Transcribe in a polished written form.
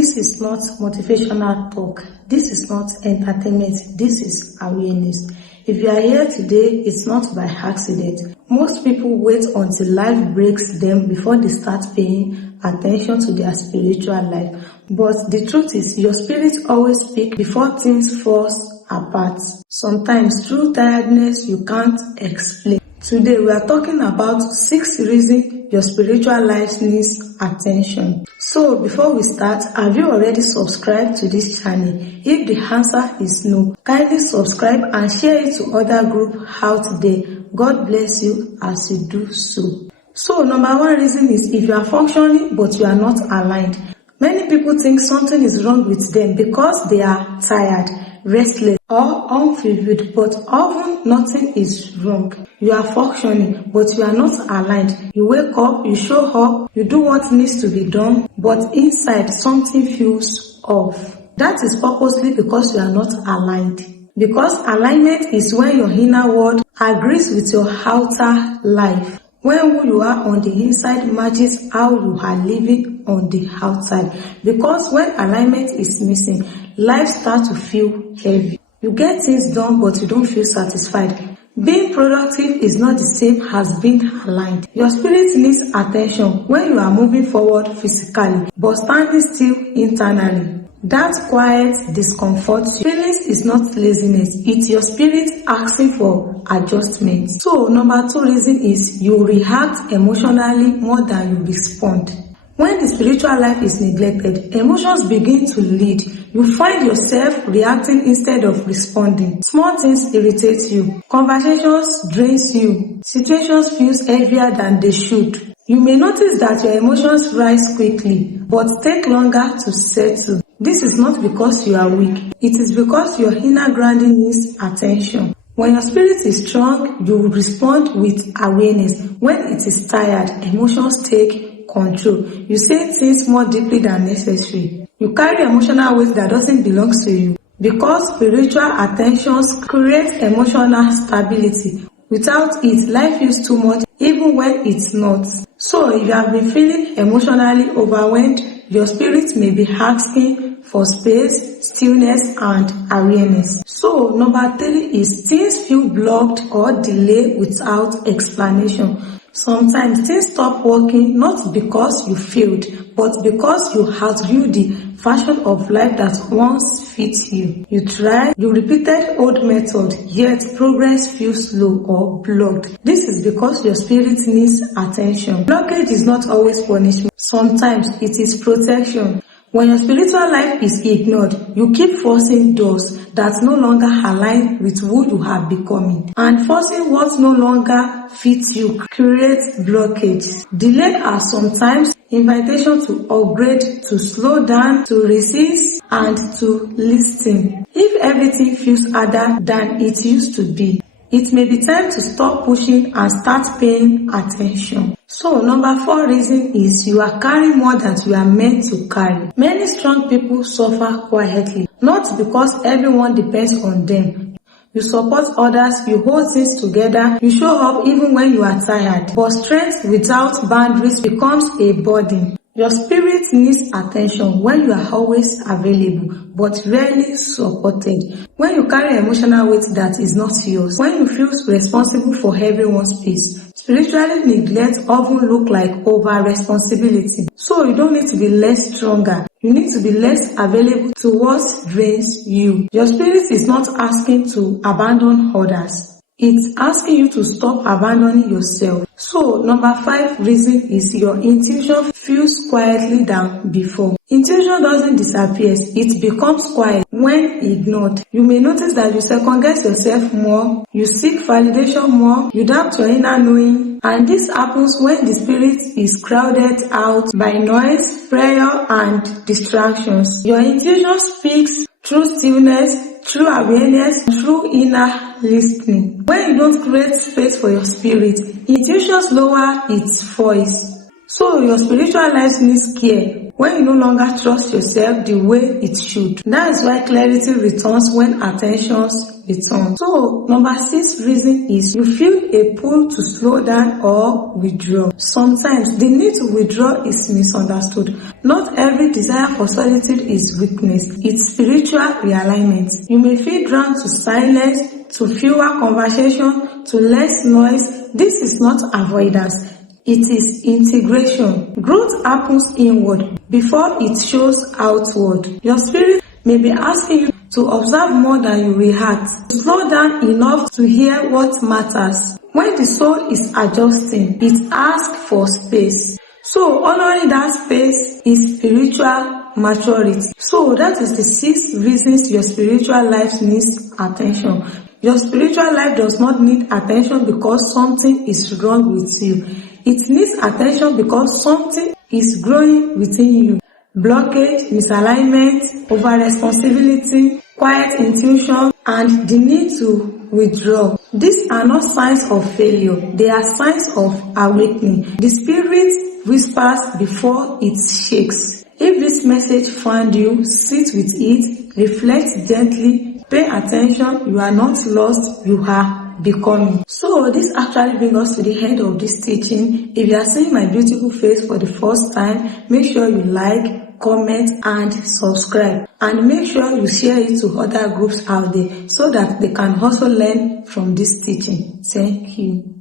This is not motivational talk. This is not entertainment. This is awareness. If you are here today, it's not by accident. Most people wait until life breaks them before they start paying attention to their spiritual life. But the truth is, your spirit always speaks before things fall apart. Sometimes through tiredness you can't explain. Today we are talking about 6 reasons your spiritual life needs attention. So before we start, have you already subscribed to this channel? If the answer is no, kindly subscribe and share it to other groups out there. God bless you as you do so. So number 1 reason is if you are functioning but you are not aligned. Many people think something is wrong with them because they are tired, restless, or unfulfilled, but often nothing is wrong. You are functioning, but you are not aligned. You wake up, you show up, you do what needs to be done, but inside something feels off. That is purposely because you are not aligned. Because alignment is when your inner world agrees with your outer life. When who you are on the inside matches how you are living on the outside. Because when alignment is missing, life starts to feel heavy. You get things done but you don't feel satisfied. Being productive is not the same as being aligned. Your spirit needs attention when you are moving forward physically but standing still internally. That quiet discomfort feelings is not laziness, it's your spirit asking for adjustment. So number 2 reason is you react emotionally more than you respond. When the spiritual life is neglected, emotions begin to lead. You find yourself reacting instead of responding. Small things irritate you. Conversations drains you. Situations feel heavier than they should. You may notice that your emotions rise quickly, but take longer to settle. This is not because you are weak. It is because your inner grounding needs attention. When your spirit is strong, you respond with awareness. When it is tired, emotions take control. You say things more deeply than necessary. You carry emotional weight that doesn't belong to you. Because spiritual attentions create emotional stability. Without it, life feels too much even when it's not. So if you have been feeling emotionally overwhelmed, your spirit may be asking for space, stillness, and awareness. So number 3 is things feel blocked or delayed without explanation. Sometimes things stop working not because you failed, but because you outgrew the version of life that once fit you. You tried, you repeated old method, yet progress feels slow or blocked. This is because your spirit needs attention. Blockage is not always punishment. Sometimes it is protection. When your spiritual life is ignored, you keep forcing doors that no longer align with who you are becoming. And forcing what no longer fits you creates blockages. Delay are sometimes invitation to upgrade, to slow down, to resist, and to listen. If everything feels harder than it used to be, it may be time to stop pushing and start paying attention. So number 4 reason is you are carrying more than you are meant to carry. Many strong people suffer quietly, not because everyone depends on them. You support others, you hold things together, you show up even when you are tired. But strength without boundaries becomes a burden. Your spirit needs attention when you are always available, but rarely supported. When you carry emotional weight that is not yours. When you feel responsible for everyone's peace. Spiritually neglect often look like over-responsibility. So you don't need to be less stronger. You need to be less available to what drains you. Your spirit is not asking to abandon others. It's asking you to stop abandoning yourself. So number 5 reason is your intuition feels quietly than before. Intuition doesn't disappear, it becomes quiet when ignored. You may notice that you second guess yourself more, you seek validation more, you doubt your inner knowing, and this happens when the spirit is crowded out by noise, prayer, and distractions. Your intuition speaks through stillness, through awareness, through inner listening. When you don't create space for your spirit, intuition lowers its voice. So your spiritual life needs care. when you no longer trust yourself the way it should. That is why clarity returns when attentions return. So number 6 reason is you feel a pull to slow down or withdraw. Sometimes the need to withdraw is misunderstood. Not every desire for solitude is weakness. It's spiritual realignment. You may feel drawn to silence, to fewer conversation, to less noise. This is not avoidance. It is integration. Growth happens inward before it shows outward. Your spirit may be asking you to observe more than you react, to slow down enough to hear what matters. When the soul is adjusting, it asks for space. So honoring that space is spiritual maturity. So that is the 6 reasons your spiritual life needs attention. Your spiritual life does not need attention because something is wrong with you. It needs attention because something is growing within you. Blockage, misalignment, over-responsibility, quiet intuition, and the need to withdraw. These are not signs of failure. They are signs of awakening. The spirit whispers before it shakes. If this message found you, sit with it, reflect gently, pay attention. You are not lost, you are becoming. So this actually brings us to the end of this teaching. If you are seeing my beautiful face for the first time, make sure you like, comment and subscribe, and make sure you share it to other groups out there so that they can also learn from this teaching. Thank you.